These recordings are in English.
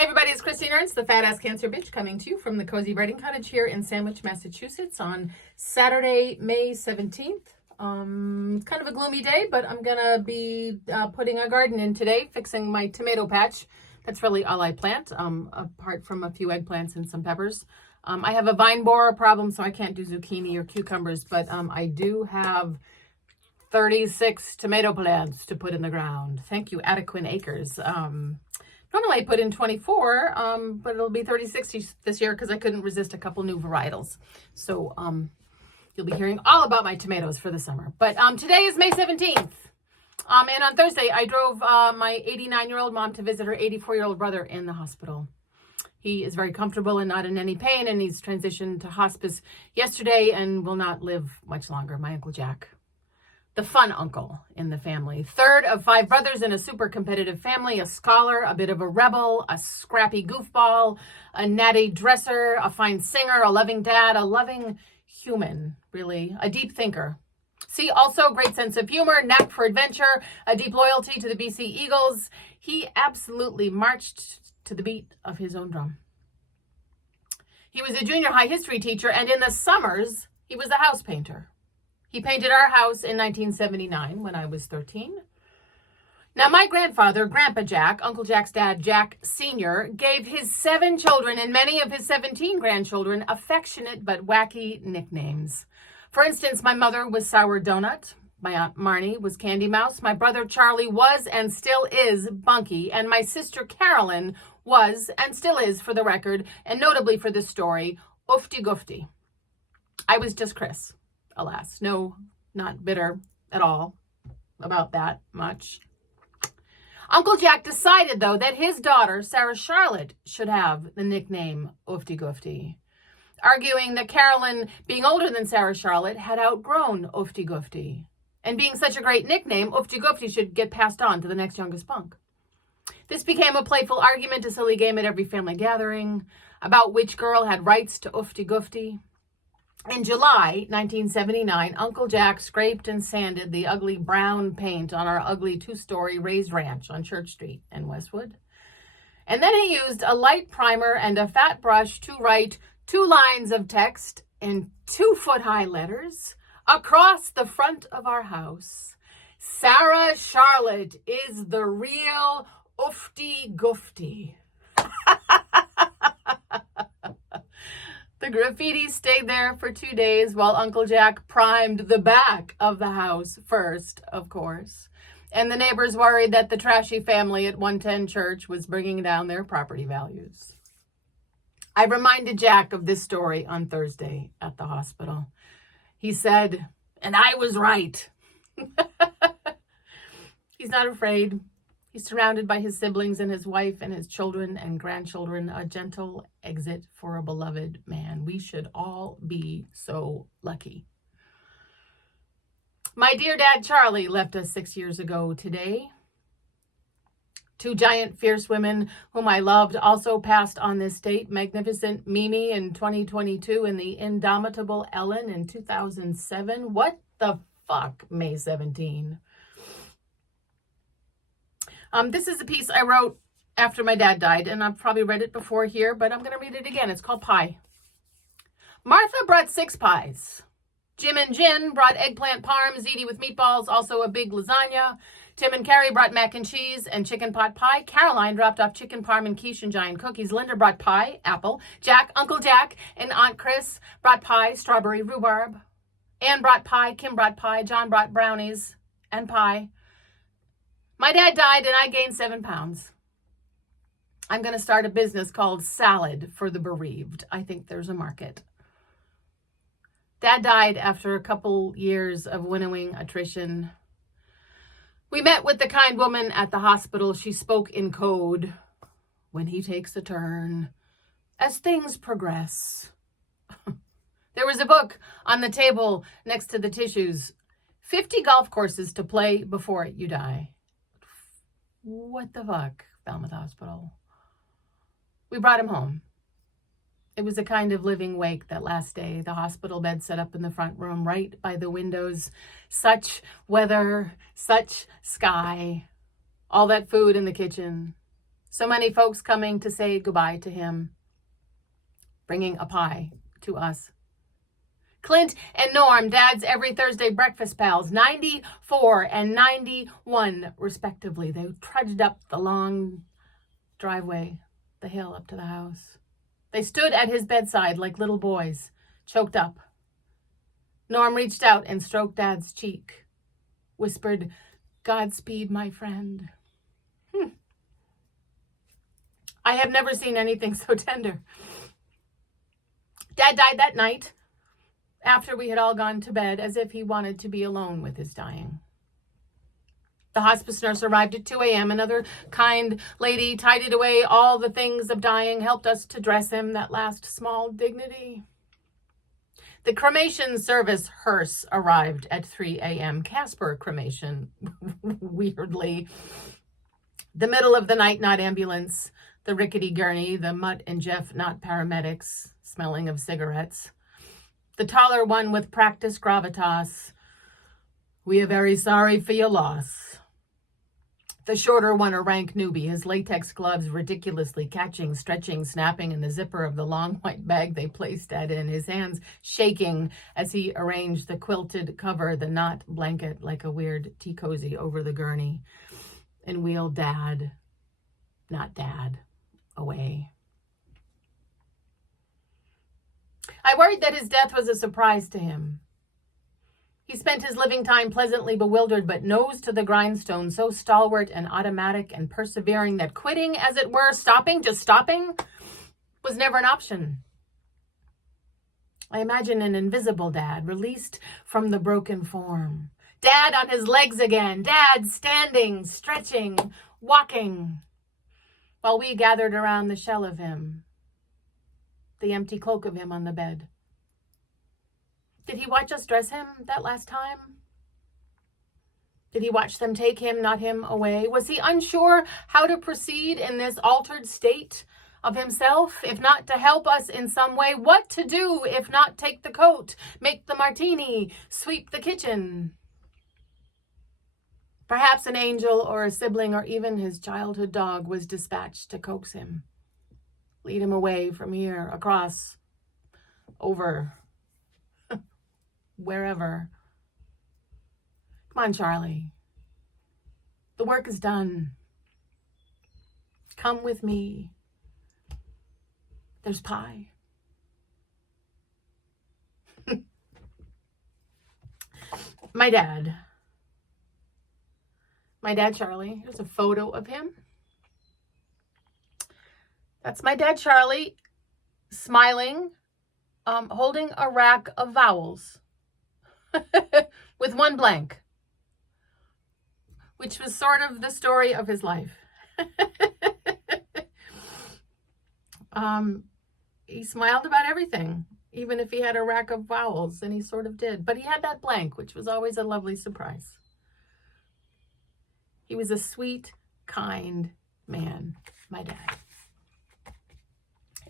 Hey everybody, it's Christine Ernst, the Fat Ass Cancer Bitch, coming to you from the Cozy Writing Cottage here in Sandwich, Massachusetts on Saturday, May 17th. It's kind of a gloomy day, but I'm gonna be putting a garden in today, fixing my tomato patch. That's really all I plant, apart from a few eggplants and some peppers. I have a vine borer problem, so I can't do zucchini or cucumbers, but I do have 36 tomato plants to put in the ground. Thank you, Adequate Acres. Normally I put in 24, but it'll be 36 this year because I couldn't resist a couple new varietals. So you'll be hearing all about my tomatoes for the summer. But today is May 17th. And on Thursday, I drove my 89-year-old mom to visit her 84-year-old brother in the hospital. He is very comfortable and not in any pain, and he's transitioned to hospice yesterday and will not live much longer. My Uncle Jack. The fun uncle in the family. Third of 5 brothers in a super competitive family, a scholar, a bit of a rebel, a scrappy goofball, a natty dresser, a fine singer, a loving dad, a loving human, really, a deep thinker. See, also great sense of humor, knack for adventure, a deep loyalty to the BC Eagles. He absolutely marched to the beat of his own drum. He was a junior high history teacher, and in the summers, he was a house painter. He painted our house in 1979 when I was 13. Now, my grandfather, Grandpa Jack, Uncle Jack's dad, Jack Sr., gave his 7 children and many of his 17 grandchildren affectionate but wacky nicknames. For instance, my mother was Sour Donut. My Aunt Marnie was Candy Mouse. My brother Charlie was and still is Bunky. And my sister Carolyn was and still is, for the record, and notably for this story, Oofty Goofty. I was just Chris. Alas, no, not bitter at all about that much. Uncle Jack decided, though, that his daughter, Sarah Charlotte, should have the nickname Oofty Goofty, arguing that Carolyn, being older than Sarah Charlotte, had outgrown Oofty Goofty. And being such a great nickname, Oofty Goofty should get passed on to the next youngest punk. This became a playful argument, a silly game at every family gathering, about which girl had rights to Oofty Goofty. In July 1979, Uncle Jack scraped and sanded the ugly brown paint on our ugly 2-story raised ranch on Church Street in Westwood. And then he used a light primer and a fat brush to write 2 lines of text in 2-foot-high letters across the front of our house. Sarah Charlotte is the real Oofty Goofty. The graffiti stayed there for 2 days while Uncle Jack primed the back of the house first, of course. And the neighbors worried that the trashy family at 110 Church was bringing down their property values. I reminded Jack of this story on Thursday at the hospital. He said, and I was right. He's not afraid. He's surrounded by his siblings and his wife and his children and grandchildren, a gentle exit for a beloved man. We should all be so lucky. My dear dad, Charlie, left us 6 years ago today. 2 giant, fierce women whom I loved also passed on this date. Magnificent Mimi in 2022 and the indomitable Ellen in 2007. What the fuck, May 17? This is a piece I wrote after my dad died, and I've probably read it before here, but I'm going to read it again. It's called Pie. Martha brought 6 pies. Jim and Jen brought eggplant parm, ziti with meatballs, also a big lasagna. Tim and Carrie brought mac and cheese and chicken pot pie. Caroline dropped off chicken parm and quiche and giant cookies. Linda brought pie, apple. Jack, Uncle Jack, and Aunt Chris brought pie, strawberry rhubarb. Anne brought pie, Kim brought pie, John brought brownies and pie. My dad died and I gained 7 pounds. I'm going to start a business called Salad for the Bereaved. I think there's a market. Dad died after a couple years of winnowing attrition. We met with the kind woman at the hospital. She spoke in code. When he takes a turn, as things progress. There was a book on the table next to the tissues. 50 golf courses to play before you die. What the fuck, Falmouth Hospital? We brought him home. It was a kind of living wake that last day. The hospital bed set up in the front room, right by the windows. Such weather, such sky. All that food in the kitchen. So many folks coming to say goodbye to him, bringing a pie to us. Clint and Norm, Dad's every Thursday breakfast pals, 94 and 91 respectively. They trudged up the long driveway, the hill up to the house. They stood at his bedside like little boys, choked up. Norm reached out and stroked Dad's cheek, whispered, "Godspeed, my friend." I have never seen anything so tender. Dad died that night, after we had all gone to bed, as if he wanted to be alone with his dying. The hospice nurse arrived at 2 a.m. Another kind lady tidied away all the things of dying, helped us to dress him, that last small dignity. The cremation service hearse arrived at 3 a.m. Casper cremation, weirdly. The middle of the night, not ambulance. The rickety gurney, the Mutt and Jeff, not paramedics, smelling of cigarettes. The taller one with practiced gravitas. "We are very sorry for your loss." The shorter one, a rank newbie, his latex gloves ridiculously catching, stretching, snapping in the zipper of the long white bag they placed Dad in, his hands shaking as he arranged the quilted cover, the knot blanket like a weird tea cozy over the gurney, and wheeled Dad, not Dad, away. I worried that his death was a surprise to him. He spent his living time pleasantly bewildered, but nose to the grindstone, so stalwart and automatic and persevering that quitting, as it were, stopping, just stopping, was never an option. I imagine an invisible Dad, released from the broken form. Dad on his legs again. Dad standing, stretching, walking, while we gathered around the shell of him, the empty cloak of him on the bed. Did he watch us dress him that last time? Did he watch them take him, not him, away? Was he unsure how to proceed in this altered state of himself? If not to help us in some way, what to do if not take the coat, make the martini, sweep the kitchen? Perhaps an angel or a sibling or even his childhood dog was dispatched to coax him, lead him away from here, across, over, wherever. Come on, Charlie. The work is done. Come with me. There's pie. My dad, Charlie. Here's a photo of him. That's my dad, Charlie, smiling, holding a rack of vowels with one blank, which was sort of the story of his life. He smiled about everything, even if he had a rack of vowels, and he sort of did. But he had that blank, which was always a lovely surprise. He was a sweet, kind man, my dad.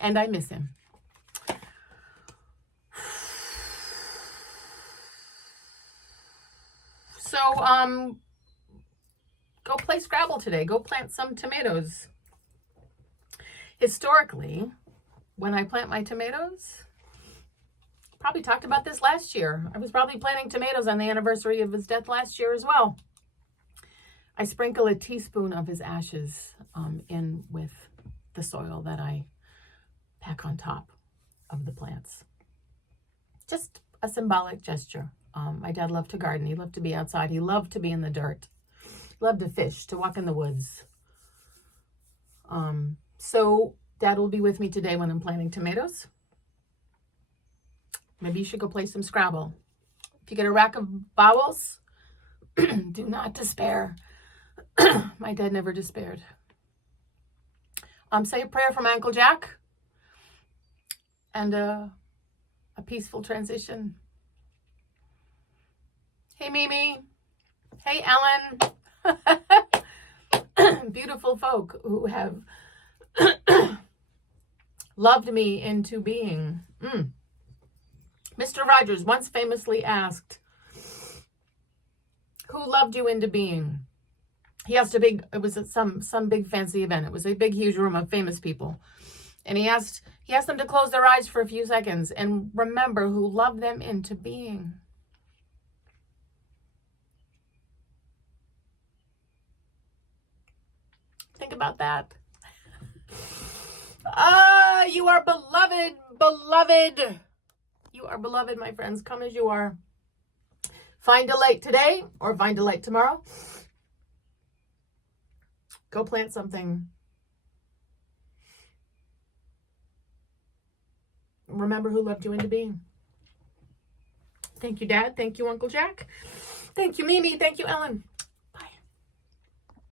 And I miss him. So, go play Scrabble today. Go plant some tomatoes. Historically, when I plant my tomatoes, probably talked about this last year. I was probably planting tomatoes on the anniversary of his death last year as well. I sprinkle a teaspoon of his ashes in with the soil that I pack on top of the plants. Just a symbolic gesture. My dad loved to garden. He loved to be outside. He loved to be in the dirt. He loved to fish, to walk in the woods. So Dad will be with me today when I'm planting tomatoes. Maybe you should go play some Scrabble. If you get a rack of vowels, do not despair. My dad never despaired. Say a prayer from Uncle Jack and a peaceful transition. Hey, Mimi. Hey, Ellen. Beautiful folk who have loved me into being. Mr. Rogers once famously asked, who loved you into being? it was at some big fancy event. It was a big, huge room of famous people. And he asked them to close their eyes for a few seconds and remember who loved them into being. Think about that. You are beloved, beloved. You are beloved, my friends. Come as you are. Find a light today or find a light tomorrow. Go plant something. Remember who loved you into being. Thank you, Dad. Thank you, Uncle Jack. Thank you, Mimi. Thank you, Ellen.